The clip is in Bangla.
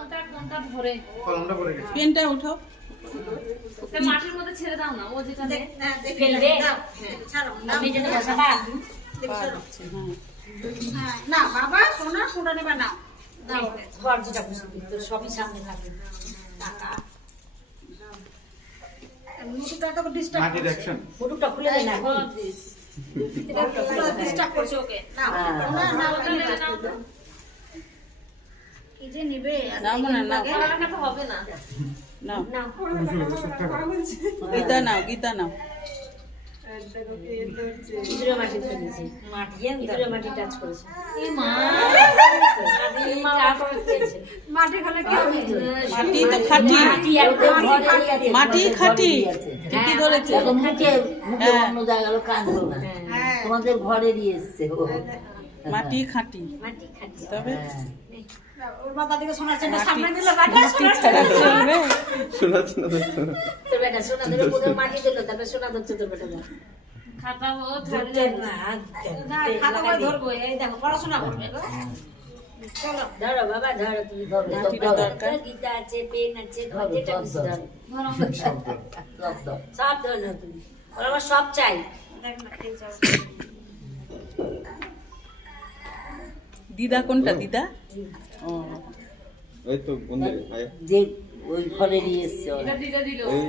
কলমটা ভরে গেছে। পেনটা উঠাও। মাটির মধ্যে ছেড়ে দাও না, ও যেটা ফেলবে আমি যদি বসাবা না বাবা সোনা সোনা নেবা না ঘর যেটা বুঝবি তো সবই সামনে থাকবে টাকা মুটুটা তো ডিস্টার্ব মাটির অ্যাকশন। ফটোটা খুলে দে না ডিস্টার্ব করছে ওকে না না না কি যে নিবে নাও না, নাও। পড়ালেখা তো হবে না। নাও, না গীতা নাও, গীতা নাও। ইঁদুরে মাটি ফেলেছে ইঁদুরে মাটি টাচ করেছে এই মা মাটি খেলে কি হবে মাটি তো খাঁটি, মাটি একদম ঘরে আছে। মাটি খাঁটি, ঠিকই ধরেছে। মুখে মুখে অন্য জায়গায় কাঁদলো না, তোমাদের ঘরেরই এসছে ও। মাটি খাঁটি, মাটি খাটি তবে ওর মাথা থেকে সোনার চেনটা সামনে দিলে বাটা মাটি ছাড়া চলবে? শোনাচ্ছি না দেখতে। তোর বেটা সোনা ধরে কোথাও মাটি দিল তারপরে সোনা ধরছে তোর বেটা খাতা ও ধরতে না না খাতা করে ধরবো এই দেখো পড়াশোনা করবে চলো ধরো বাবা ধরো তুমি মাটিটা দরকার। গীতা আছে পেন আছে ঘর যেটা খুশি ধরো সব ধরো না তুমি ওর আমার সব চাই দেখ না এই যাও দিদা কোনটা দিদা? ও ওই তো বন্ধু যে ওই ঘরেরই এসছে ওরা। দিদা দিল। ওই